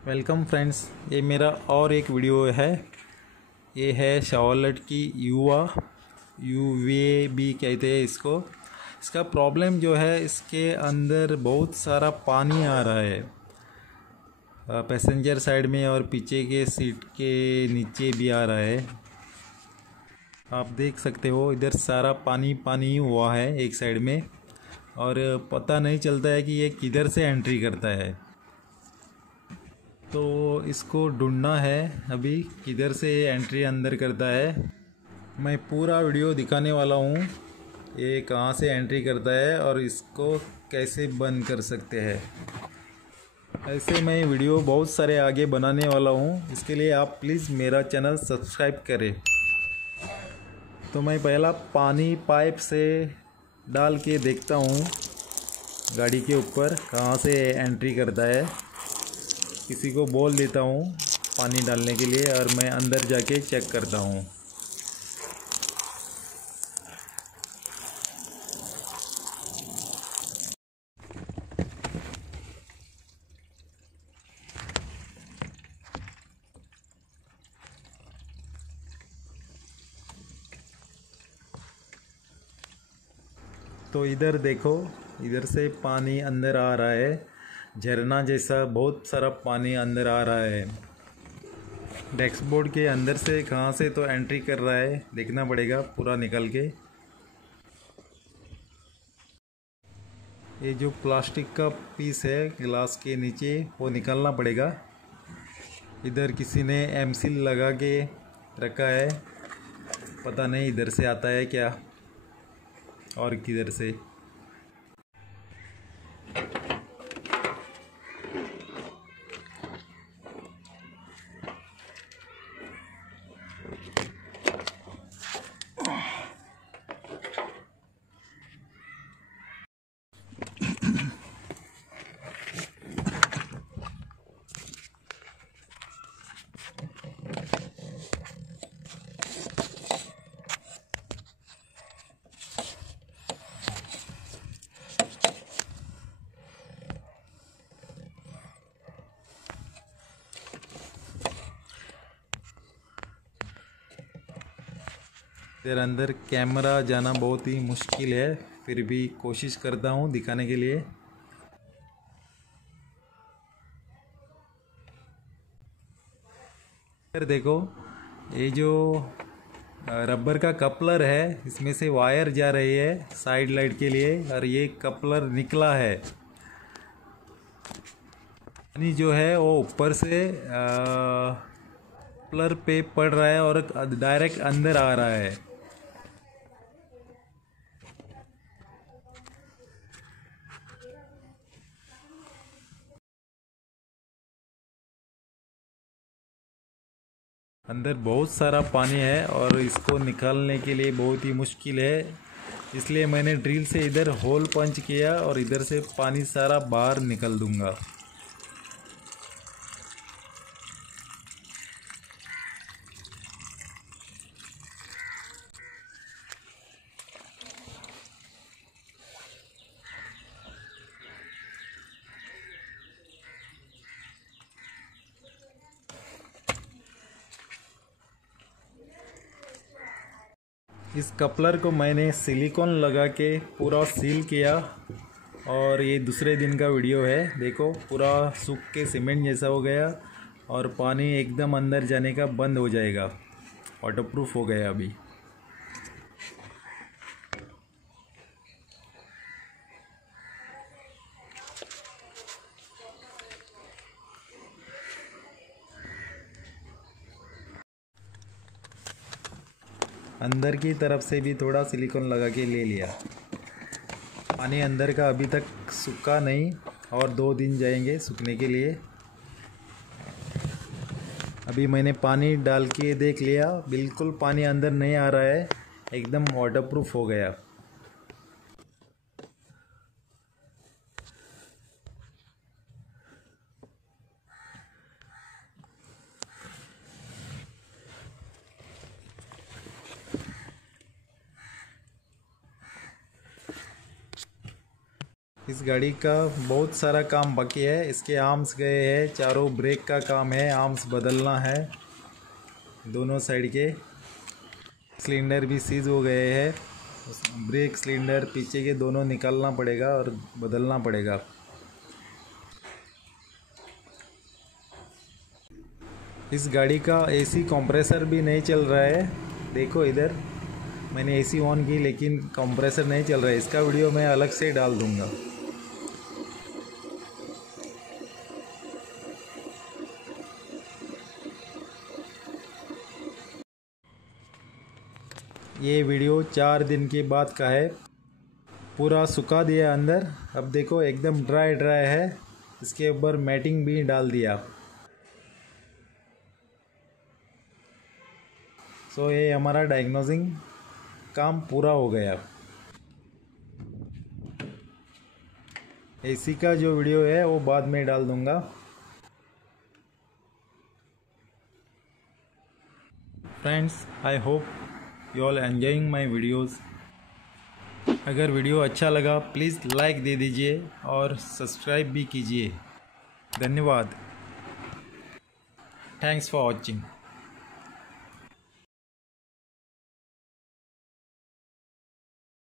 Welcome friends, ये मेरा और एक वीडियो है। ये है शाओलेट की यूवे भी कहते हैं इसको। इसका प्रॉब्लम जो है, इसके अंदर बहुत सारा पानी आ रहा है पैसेंजर साइड में और पीछे के सीट के नीचे भी आ रहा है। आप देख सकते हो इधर सारा पानी पानी हुआ है एक साइड में, और पता नहीं चलता है कि ये किधर से एंट्री करता है। तो इसको ढूंढना है अभी किधर से एंट्री अंदर करता है। मैं पूरा वीडियो दिखाने वाला हूँ, ये कहाँ से एंट्री करता है और इसको कैसे बंद कर सकते हैं। ऐसे मैं वीडियो बहुत सारे आगे बनाने वाला हूँ, इसके लिए आप प्लीज़ मेरा चैनल सब्सक्राइब करें। तो मैं पहला पानी पाइप से डाल के देखता हूँ गाड़ी के ऊपर कहाँ से एंट्री करता है। किसी को बोल देता हूँ पानी डालने के लिए और मैं अंदर जाके चेक करता हूँ। तो इधर देखो, इधर से पानी अंदर आ रहा है, झरना जैसा बहुत सारा पानी अंदर आ रहा है। डैशबोर्ड के अंदर से कहाँ से तो एंट्री कर रहा है, देखना पड़ेगा पूरा निकल के। ये जो प्लास्टिक का पीस है गिलास के नीचे, वो निकालना पड़ेगा। इधर किसी ने एमसील लगा के रखा है, पता नहीं इधर से आता है क्या और किधर से। इधर अंदर कैमरा जाना बहुत ही मुश्किल है, फिर भी कोशिश करता हूँ दिखाने के लिए। इधर देखो, ये जो रबर का कपलर है, इसमें से वायर जा रही है साइड लाइट के लिए, और ये कपलर निकला है। पानी जो है वो ऊपर से कपलर पे पड़ रहा है और डायरेक्ट अंदर आ रहा है। अंदर बहुत सारा पानी है और इसको निकालने के लिए बहुत ही मुश्किल है, इसलिए मैंने ड्रिल से इधर होल पंच किया और इधर से पानी सारा बाहर निकल दूंगा। इस कपलर को मैंने सिलिकॉन लगा के पूरा सील किया, और ये दूसरे दिन का वीडियो है। देखो पूरा सूख के सीमेंट जैसा हो गया और पानी एकदम अंदर जाने का बंद हो जाएगा, वाटरप्रूफ हो गया अभी। अंदर की तरफ से भी थोड़ा सिलिकॉन लगा के ले लिया। पानी अंदर का अभी तक सूखा नहीं, और 2 दिन जाएंगे सूखने के लिए। अभी मैंने पानी डाल के देख लिया, बिल्कुल पानी अंदर नहीं आ रहा है, एकदम वाटरप्रूफ हो गया। इस गाड़ी का बहुत सारा काम बाकी है। इसके आर्म्स गए हैं, चारों ब्रेक का काम है, आर्म्स बदलना है दोनों साइड के। सिलेंडर भी सीज हो गए हैं, ब्रेक सिलेंडर पीछे के दोनों निकालना पड़ेगा और बदलना पड़ेगा। इस गाड़ी का एसी कंप्रेसर भी नहीं चल रहा है। देखो इधर मैंने एसी ऑन की लेकिन कंप्रेसर नहीं चल रहा है। इसका वीडियो मैं अलग से डाल दूंगा। ये वीडियो 4 दिन के बाद का है। पूरा सुखा दिया अंदर। अब देखो एकदम ड्राई ड्राई है। इसके ऊपर मैटिंग भी डाल दिया। सो ये हमारा डायग्नोसिंग काम पूरा हो गया। एसी का जो वीडियो है वो बाद में डाल दूंगा। Friends, I hope you all enjoying my videos. अगर वीडियो अच्छा लगा प्लीज़ लाइक दे दीजिए और सब्सक्राइब भी कीजिए। धन्यवाद। Thanks for watching.